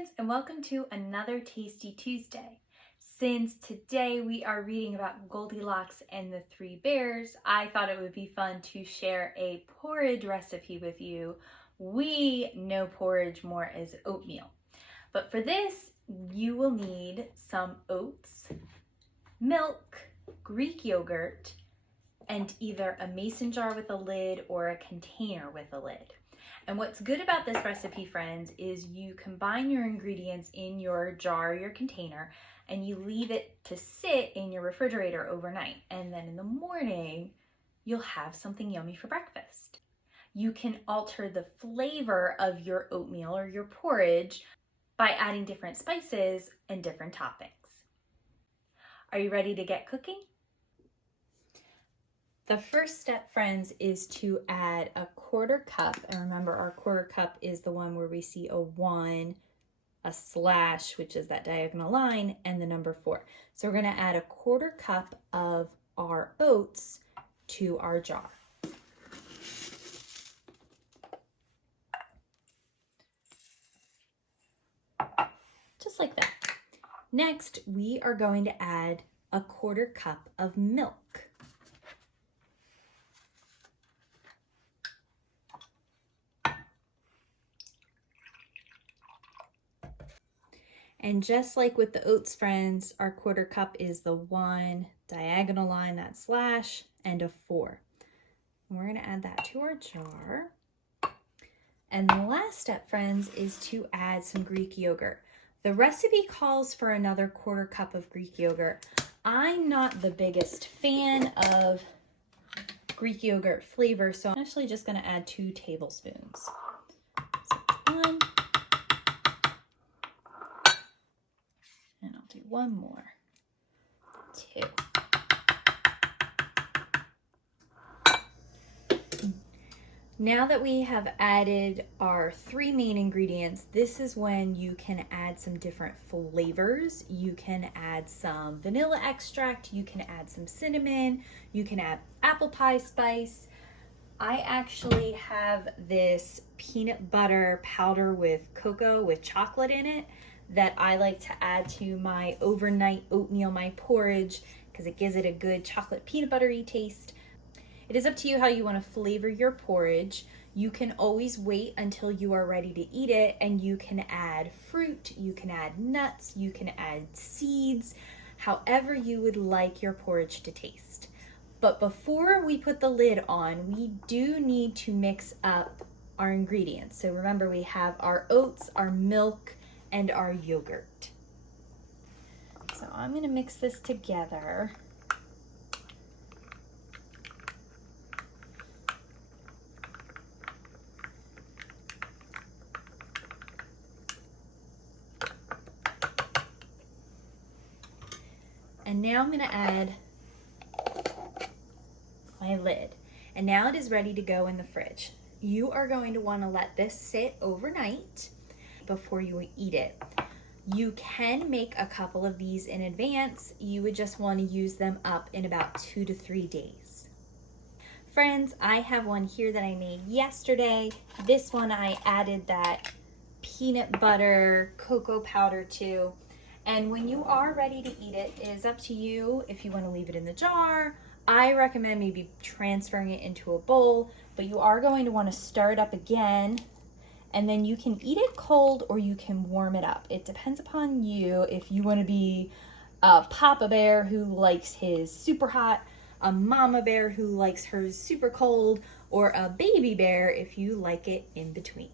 friends, and welcome to another Tasty Tuesday. Since today we are reading about Goldilocks and the Three Bears, I thought it would be fun to share a porridge recipe with you. We know porridge more as oatmeal, but for this you will need some oats, milk, Greek yogurt, and either a mason jar with a lid or a container with a lid. And what's good about this recipe, friends, is you combine your ingredients in your jar, your container, and you leave it to sit in your refrigerator overnight. And then in the morning, you'll have something yummy for breakfast. You can alter the flavor of your oatmeal or your porridge by adding different spices and different toppings. Are you ready to get cooking? The first step, friends, is to add a quarter cup. And remember, our quarter cup is the one where we see a 1, a slash, which is that diagonal line, and the number 4. So we're going to add a quarter cup of our oats to our jar. Just like that. Next, we are going to add a quarter cup of milk. And just like with the oats, friends, our quarter cup is the 1, diagonal line, that slash, and a 4. And we're going to add that to our jar. And the last step, friends, is to add some Greek yogurt. The recipe calls for another quarter cup of Greek yogurt. I'm not the biggest fan of Greek yogurt flavor, so I'm actually just going to add 2 tablespoons. So 1. And I'll do 1 more, 2. Now that we have added our 3 main ingredients, this is when you can add some different flavors. You can add some vanilla extract, you can add some cinnamon, you can add apple pie spice. I actually have this peanut butter powder with cocoa with chocolate in it that I like to add to my overnight oatmeal, my porridge, because it gives it a good chocolate peanut buttery taste. It is up to you how you want to flavor your porridge. You can always wait until you are ready to eat it, and you can add fruit, you can add nuts, you can add seeds, however you would like your porridge to taste. But before we put the lid on, we do need to mix up our ingredients. So remember, we have our oats, our milk, and our yogurt. So I'm going to mix this together. And now I'm going to add my lid. And now it is ready to go in the fridge. You are going to want to let this sit overnight before you eat it. You can make a couple of these in advance. You would just want to use them up in about 2 to 3 days. Friends, I have one here that I made yesterday. This one I added that peanut butter cocoa powder to. And when you are ready to eat it, it is up to you if you want to leave it in the jar. I recommend maybe transferring it into a bowl, but you are going to want to stir it up again. And then you can eat it cold or you can warm it up. It depends upon you if you want to be a Papa Bear who likes his super hot, a Mama Bear who likes hers super cold, or a Baby Bear if you like it in between.